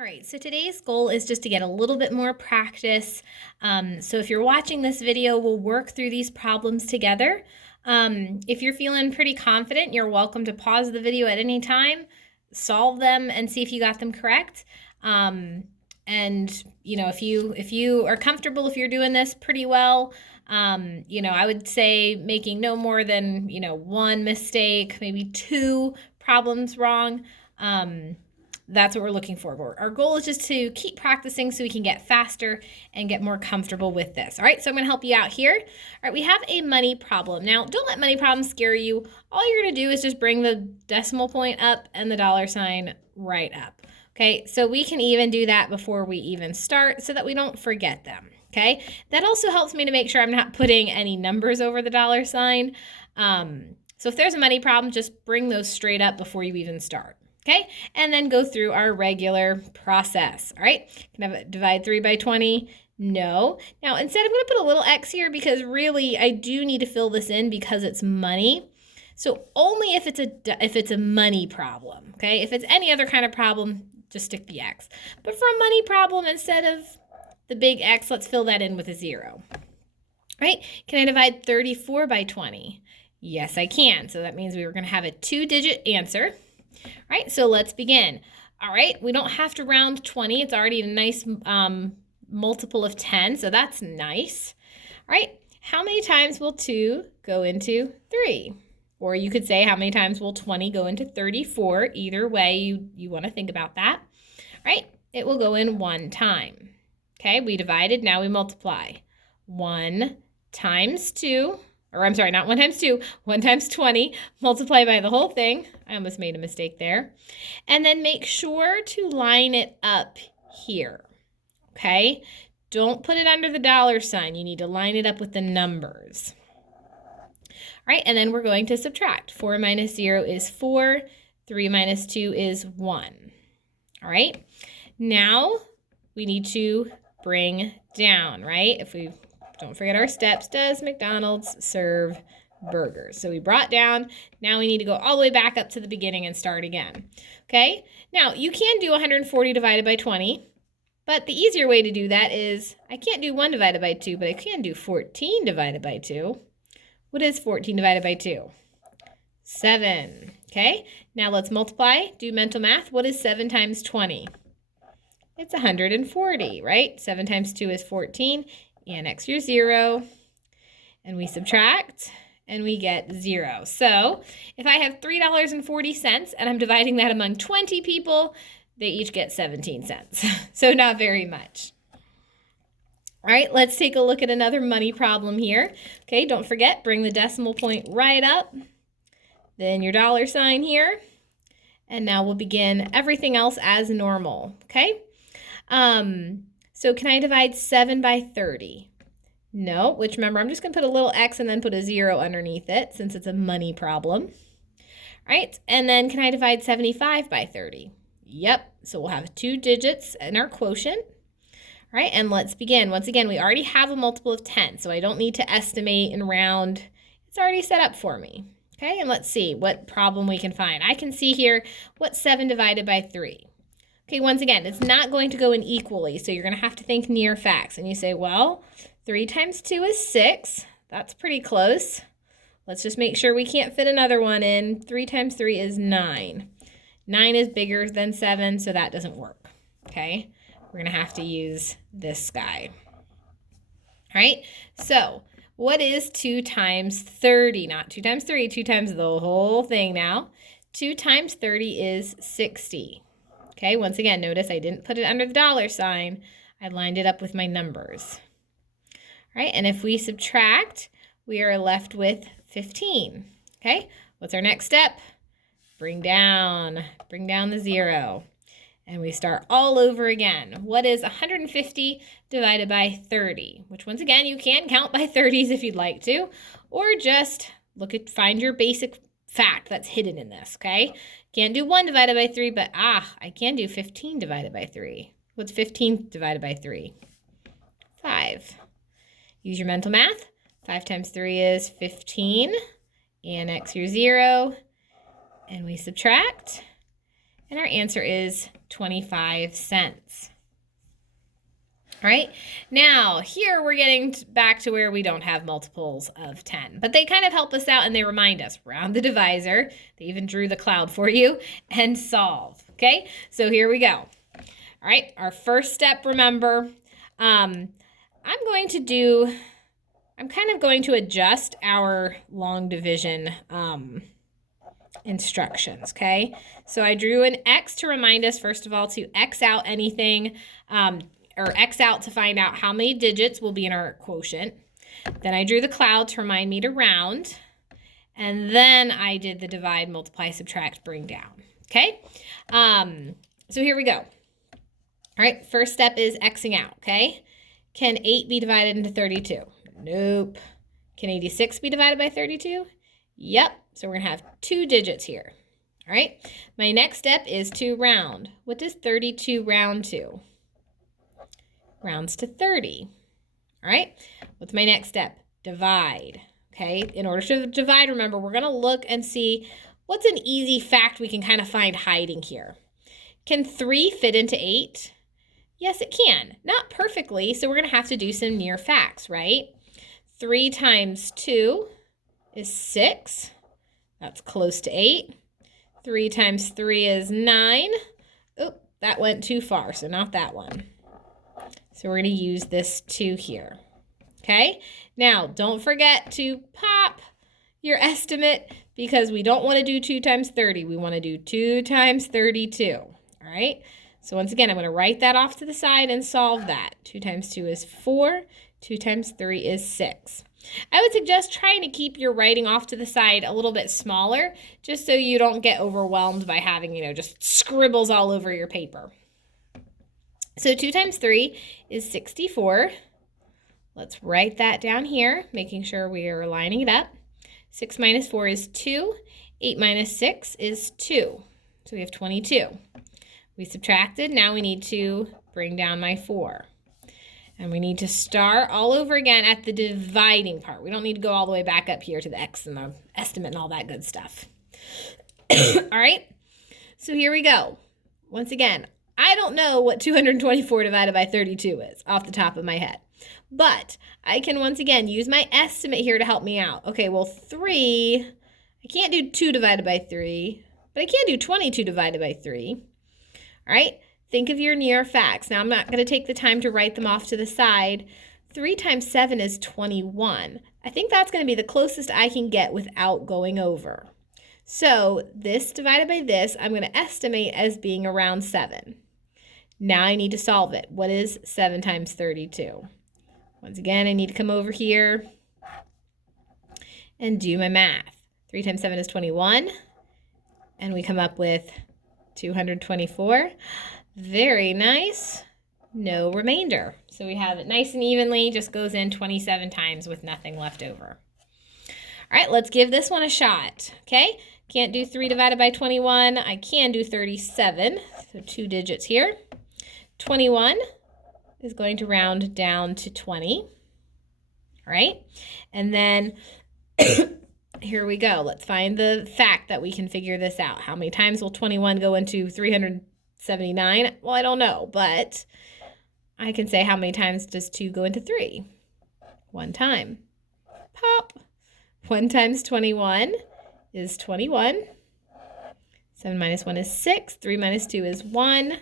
All right, so today's goal is just to get a little bit more practice. So if you're watching this video, we'll work through these problems together. If you're feeling pretty confident, you're welcome to pause the video at any time, solve them, and see if you got them correct. And you know, if you are comfortable, if you're doing this pretty well, I would say making no more than one mistake, maybe two problems wrong. That's what we're looking for. Our goal is just to keep practicing so we can get faster and get more comfortable with this. All right, so I'm going to help you out here. All right, we have a money problem. Now, don't let money problems scare you. All you're going to do is just bring the decimal point up and the dollar sign right up. Okay, so we can even do that before we even start so that we don't forget them. Okay, that also helps me to make sure I'm not putting any numbers over the dollar sign. So if there's a money problem, just bring those straight up before you even start. Okay, and then go through our regular process. All right, can I divide 3 by 20? No. Now, instead, I'm going to put a little X here because really I do need to fill this in because it's money. So only if it's a money problem. Okay, if it's any other kind of problem, just stick the X. But for a money problem, instead of the big X, let's fill that in with a 0. All right, can I divide 34 by 20? Yes, I can. So that means we were going to have a 2-digit answer. All right, so let's begin. All right, we don't have to round 20. It's already a nice multiple of 10, so that's nice. All right, how many times will 2 go into 3? Or you could say, how many times will 20 go into 34? Either way, you want to think about that. All right, it will go in 1 time. Okay, we divided, now we multiply. 1 times 2. Or I'm sorry, not 1 times 2, 1 times 20, multiply by the whole thing. I almost made a mistake there. And then make sure to line it up here, okay? Don't put it under the dollar sign. You need to line it up with the numbers. All right, and then we're going to subtract. 4 minus 0 is 4. 3 minus 2 is 1. All right, now we need to bring down, right? If we don't forget our steps. Does McDonald's serve burgers? So we brought down. Now we need to go all the way back up to the beginning and start again. Okay? Now, you can do 140 divided by 20, but the easier way to do that is, I can't do 1 divided by 2, but I can do 14 divided by 2. What is 14 divided by 2? 7. Okay? Now let's multiply. Do mental math. What is 7 times 20? It's 140, right? 7 times 2 is 14. Annex your 0, and we subtract, and we get 0. So if I have $3.40 and I'm dividing that among 20 people, they each get 17 cents. So not very much. All right, let's take a look at another money problem here. Okay, don't forget, bring the decimal point right up, then your dollar sign here, and now we'll begin everything else as normal, okay? So can I divide 7 by 30? No, which remember, I'm just going to put a little X and then put a 0 underneath it since it's a money problem. All right, and then can I divide 75 by 30? Yep, so we'll have 2 digits in our quotient. All right, and let's begin. Once again, we already have a multiple of 10, so I don't need to estimate and round. It's already set up for me. Okay, and let's see what problem we can find. I can see here, what's 7 divided by 3? Okay, once again, it's not going to go in equally, so you're going to have to think near facts. And you say, well, 3 times 2 is 6. That's pretty close. Let's just make sure we can't fit another one in. 3 times 3 is 9. 9 is bigger than 7, so that doesn't work. Okay, we're going to have to use this guy. All right, so what is 2 times 30? Not 2 times 3, 2 times the whole thing now. 2 times 30 is 60. Okay, once again, notice I didn't put it under the dollar sign. I lined it up with my numbers. All right, and if we subtract, we are left with 15. Okay, what's our next step? Bring down the 0. And we start all over again. What is 150 divided by 30? Which once again, you can count by 30s if you'd like to, or just find your basic fact that's hidden in this, okay? Can't do 1 divided by 3, but I can do 15 divided by 3. What's 15 divided by 3? 5. Use your mental math. 5 times 3 is 15. Annex your 0, and we subtract, and our answer is $0.25. All right, now here we're getting back to where we don't have multiples of 10, but they kind of help us out and they remind us, round the divisor, they even drew the cloud for you, and solve, okay? So here we go. All right, our first step, remember, I'm kind of going to adjust our long division instructions, okay? So I drew an X to remind us, first of all, to X out anything, or X out to find out how many digits will be in our quotient. Then I drew the cloud to remind me to round. And then I did the divide, multiply, subtract, bring down, okay? So here we go. All right, first step is Xing out, okay? Can 8 be divided into 32? Nope. Can 86 be divided by 32? Yep, so we're gonna have 2 digits here. All right, my next step is to round. What does 32 round to? Rounds to 30. All right, what's my next step? Divide, okay? In order to divide, remember, we're gonna look and see what's an easy fact we can kind of find hiding here. Can 3 fit into 8? Yes, it can. Not perfectly, so we're gonna have to do some near facts, right? 3 times 2 is 6. That's close to 8. 3 times 3 is 9. Oop, that went too far, so not that one. So we're going to use this 2 here, okay? Now, don't forget to pop your estimate because we don't want to do 2 times 30. We want to do 2 times 32, all right? So once again, I'm going to write that off to the side and solve that. 2 times 2 is 4. 2 times 3 is 6. I would suggest trying to keep your writing off to the side a little bit smaller just so you don't get overwhelmed by having, just scribbles all over your paper. So 2 times 3 is 64. Let's write that down here, making sure we are lining it up. 6 minus 4 is 2. 8 minus 6 is 2. So we have 22. We subtracted. Now we need to bring down my 4. And we need to start all over again at the dividing part. We don't need to go all the way back up here to the X and the estimate and all that good stuff. All right, so here we go. Once again, I don't know what 224 divided by 32 is off the top of my head. But I can once again use my estimate here to help me out. Okay, well 3, I can't do 2 divided by 3, but I can do 22 divided by 3. All right, think of your near facts. Now I'm not going to take the time to write them off to the side. 3 times 7 is 21. I think that's going to be the closest I can get without going over. So this divided by this, I'm going to estimate as being around 7. Now I need to solve it. What is 7 times 32? Once again, I need to come over here and do my math. 3 times 7 is 21. And we come up with 224. Very nice. No remainder. So we have it nice and evenly, just goes in 27 times with nothing left over. All right, let's give this one a shot, okay? Can't do 3 divided by 21. I can do 37, so 2 digits here. 21 is going to round down to 20, all right? And then here we go. Let's find the fact that we can figure this out. How many times will 21 go into 379? Well, I don't know, but I can say how many times does 2 go into 3? 1 time. Pop. 1 times 21 is 21. 7 minus 1 is 6. 3 minus 2 is 1.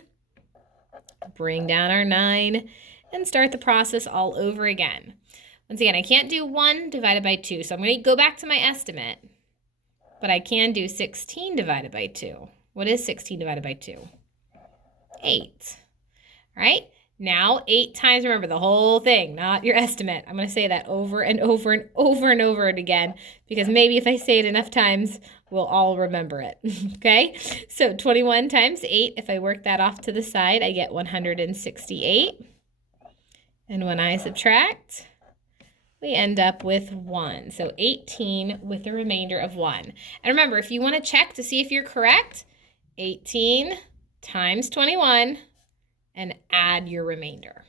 Bring down our 9 and start the process all over again. Once again, I can't do 1 divided by 2, so I'm going to go back to my estimate, but I can do 16 divided by 2. What is 16 divided by 2? 8. All right, now 8 times, remember the whole thing, not your estimate. I'm going to say that over and over and over and over again, because maybe if I say it enough times, we'll all remember it, okay? So 21 times 8, if I work that off to the side, I get 168. And when I subtract, we end up with 1. So 18 with a remainder of 1. And remember, if you want to check to see if you're correct, 18 times 21 and add your remainder.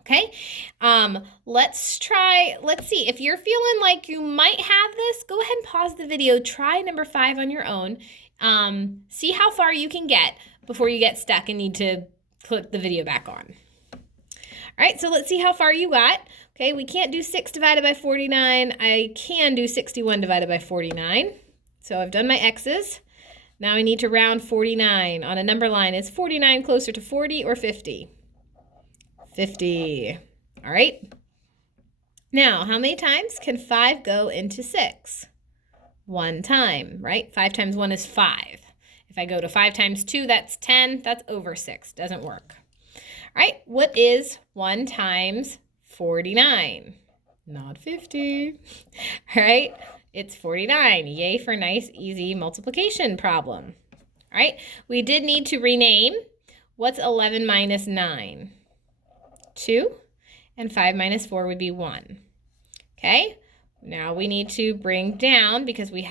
Okay, let's see. If you're feeling like you might have this, go ahead and pause the video. Try number 5 on your own. See how far you can get before you get stuck and need to click the video back on. All right, so let's see how far you got. Okay, we can't do 6 divided by 49. I can do 61 divided by 49. So I've done my x's. Now I need to round 49 on a number line. Is 49 closer to 40 or 50? 50. All right. Now, how many times can 5 go into 6? 1 time, right? 5 times 1 is 5. If I go to 5 times 2, that's 10. That's over 6. Doesn't work. All right, what is 1 times 49? Not 50. All right, it's 49. Yay for a nice, easy multiplication problem. All right, we did need to rename. What's 11 minus 9? 2. And 5 minus 4 would be 1. Okay, now we need to bring down because we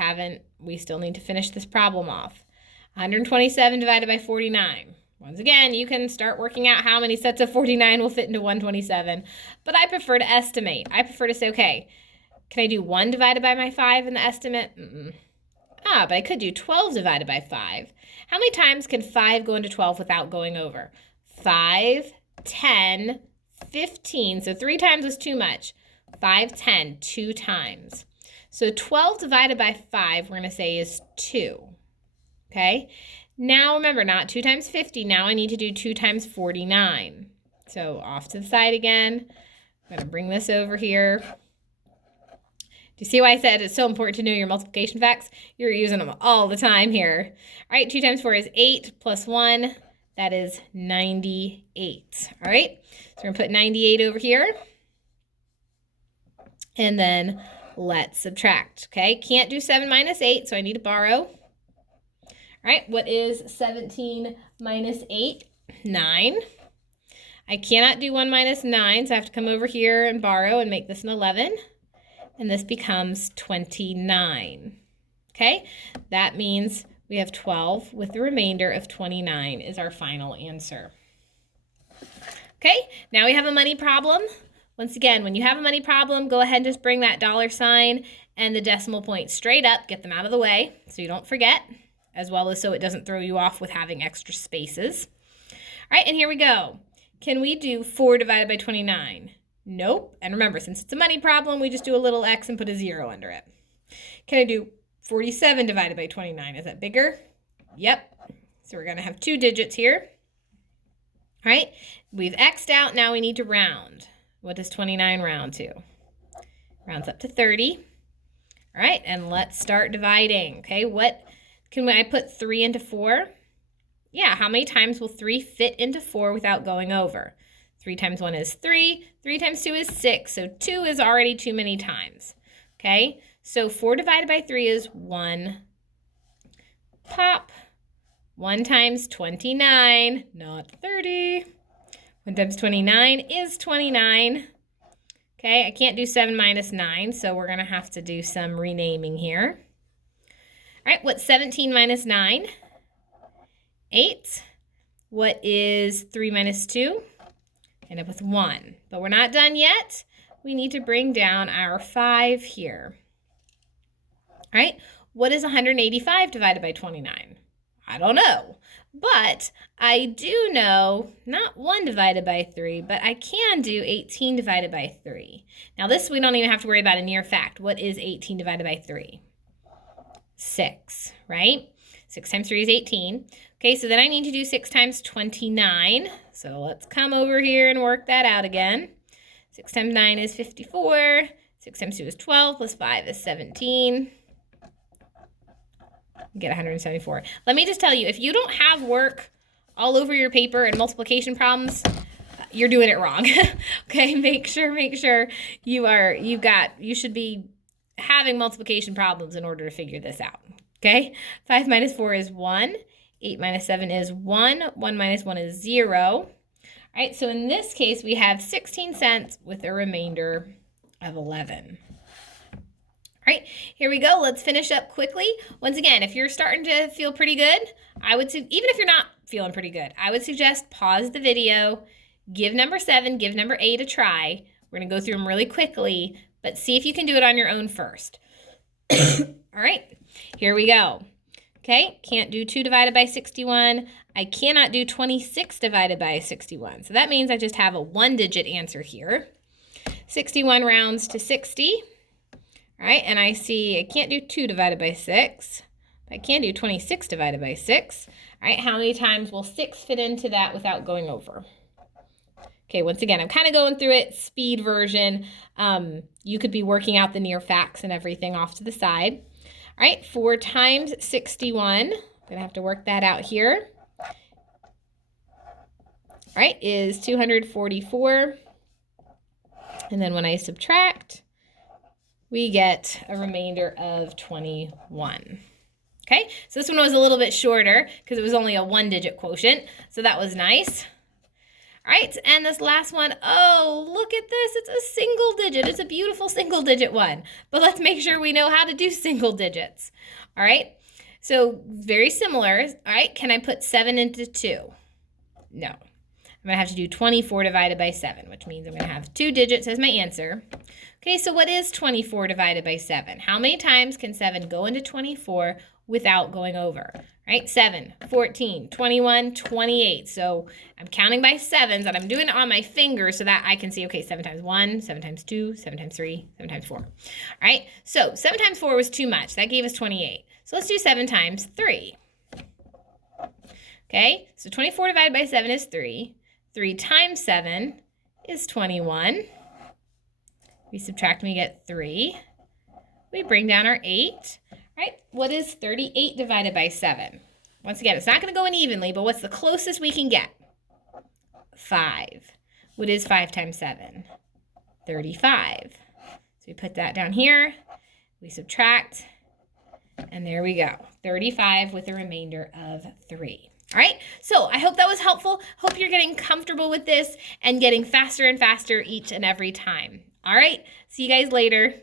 still need to finish this problem off. 127 divided by 49. Once again, you can start working out how many sets of 49 will fit into 127, but I prefer to estimate. I prefer to say, okay, can I do 1 divided by my 5 in the estimate? But I could do 12 divided by 5. How many times can 5 go into 12 without going over? 5, 10, 15. So 3 times was too much. 5, 10, 2 times. So 12 divided by 5, we're going to say is 2. Okay? Now remember, not 2 times 50. Now I need to do 2 times 49. So off to the side again. I'm going to bring this over here. Do you see why I said it's so important to know your multiplication facts? You're using them all the time here. All right, 2 times 4 is 8 plus 1. That is 98. All right, so we're going to put 98 over here. And then let's subtract, okay? Can't do 7 minus 8, so I need to borrow. All right, what is 17 minus 8? 9. I cannot do 1 minus 9, so I have to come over here and borrow and make this an 11. And this becomes 29. Okay, that means we have 12 with the remainder of 29 is our final answer. Okay, now we have a money problem. Once again, when you have a money problem, go ahead and just bring that $sign and the decimal point straight up. Get them out of the way so you don't forget, as well as so it doesn't throw you off with having extra spaces. All right, and here we go. Can we do 4 divided by 29? Nope. And remember, since it's a money problem, we just do a little x and put a 0 under it. Can I do 47 divided by 29? Is that bigger? Yep. So we're going to have 2 digits here. All right, we've x'd out. Now we need to round. What does 29 round to? Rounds up to 30. All right, and let's start dividing. Okay, what can I put 3 into 4? Yeah, how many times will 3 fit into 4 without going over? 3 times 1 is 3. 3 times 2 is 6. So 2 is already too many times. Okay, so 4 divided by 3 is 1. Pop. 1 times 29, not 30. 1 times 29 is 29. Okay, I can't do 7 minus 9, so we're going to have to do some renaming here. All right, what's 17 minus 9? 8. What is 3 minus 2? End up with 1. But we're not done yet. We need to bring down our 5 here. All right, what is 185 divided by 29? I don't know. But I do know not 1 divided by 3, but I can do 18 divided by 3. Now this we don't even have to worry about a near fact. What is 18 divided by 3? 6, right? 6 times 3 is 18. Okay, so then I need to do 6 times 29. So let's come over here and work that out again. 6 times 9 is 54. 6 times 2 is 12, plus 5 is 17. Get 174. Let me just tell you, if you don't have work all over your paper and multiplication problems, you're doing it wrong. Okay, make sure you should be having multiplication problems in order to figure this out. Okay, 5 minus 4 is 1. 8 minus 7 is 1. 1 minus 1 is 0. All right, so in this case, we have 16 cents with a remainder of 11. All right, here we go. Let's finish up quickly. Once again, if you're starting to feel pretty good, even if you're not feeling pretty good, I would suggest pause the video, give number 7, give number 8 a try. We're going to go through them really quickly, but see if you can do it on your own first. All right, here we go. Okay, can't do 2 divided by 61. I cannot do 26 divided by 61. So that means I just have a 1-digit answer here. 61 rounds to 60. All right, and I see I can't do 2 divided by 6. But I can do 26 divided by 6. All right, how many times will 6 fit into that without going over? Okay, once again, I'm kind of going through it, speed version. You could be working out the near facts and everything off to the side. All right, 4 times 61. I'm going to have to work that out here. All right, is 244. And then when I subtract, we get a remainder of 21. Okay, so this one was a little bit shorter because it was only a 1-digit quotient, so that was nice. All right, and this last one, oh, look at this. It's a single digit. It's a beautiful single digit one, but let's make sure we know how to do single digits. All right, so very similar. All right, can I put 7 into 2? No. I'm going to have to do 24 divided by 7, which means I'm going to have 2 digits as my answer. Okay, so what is 24 divided by 7? How many times can 7 go into 24 without going over? Right, 7, 14, 21, 28. So I'm counting by 7s, and I'm doing it on my finger so that I can see, okay, 7 times 1, 7 times 2, 7 times 3, 7 times 4. All right, so 7 times 4 was too much. That gave us 28. So let's do 7 times 3. Okay, so 24 divided by 7 is 3. 3 times 7 is 21. We subtract and we get 3. We bring down our 8. Right, what is 38 divided by 7? Once again, it's not going to go in evenly, but what's the closest we can get? 5. What is 5 times 7? 35. So we put that down here. We subtract, and there we go. 35 with a remainder of 3. All right, so I hope that was helpful. Hope you're getting comfortable with this and getting faster and faster each and every time. All right, see you guys later.